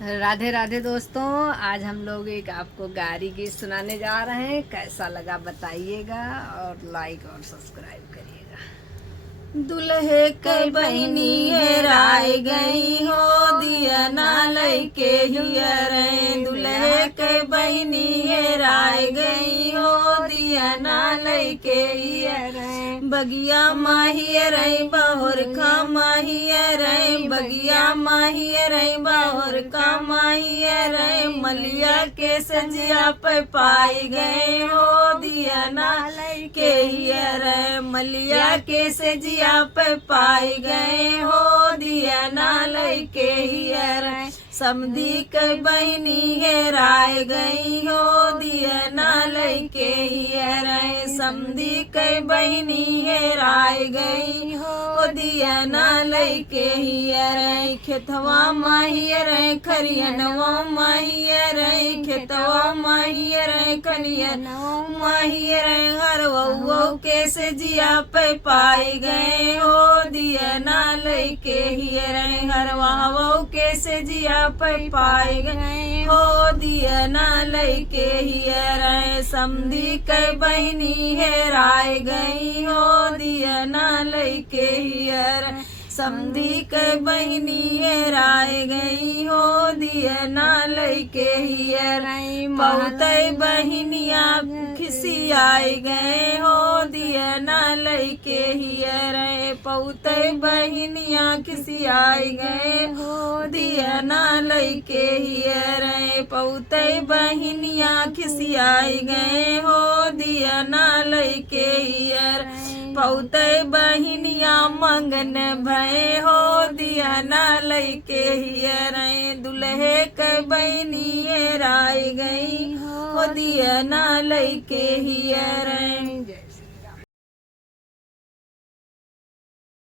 राधे राधे दोस्तों। आज हम लोग एक आपको गारी गीत सुनाने जा रहे हैं। कैसा लगा बताइएगा और लाइक और सब्सक्राइब करिएगा। दुल्हे के बहनी हेराय गई हो दिया ना लैके हियरे। दुल्हे के बहनी हेराय गई हो दिया ना लैके हियरे। बगिया माहियरे बहुर का माहियरे। बगिया माहियरे बहुर का माहियरे। मलिया के सजिया पे पाई गए हो दिया ना लैके हियरे। मलिया के सजिया पे पाई गए हो दिया ना लैके हियरे। समधी के बहनी हेराय गई हो दिया ना लैके हियरे। समधी के बहनी हेराय गई हो दिया ना लैके हियरे। खेतवा माहियरे खरियनवा माहियरे। खेतवा माहियरे खरियनवा माहियरे। हरवो के से जिया पे पाई गए हो दिया ना लैके हियरे। हरवावो के से जिया पे पाई गए हो दिया ना लैके हियरे। समधी के बहनी हेराय गई हो दिया ना लैके हियरे। समधी के बहनी हेराय गई हो दिया ना लैके हियरे। बहुते बहनिया खिसियाई गए हो दिया ना लैके हियरे। बहुते बहनिया खिसियाई गए हो दिया ना लैके हियरे। बहुते बहनिया खिसियाई गए हो दिया ना लैके हियरे। बहुते बहनिया मंगन भय हो दिया ना लैके हियरे। दुल्हे के बहनी हेराय गई हो दिया ना लैके हियरे।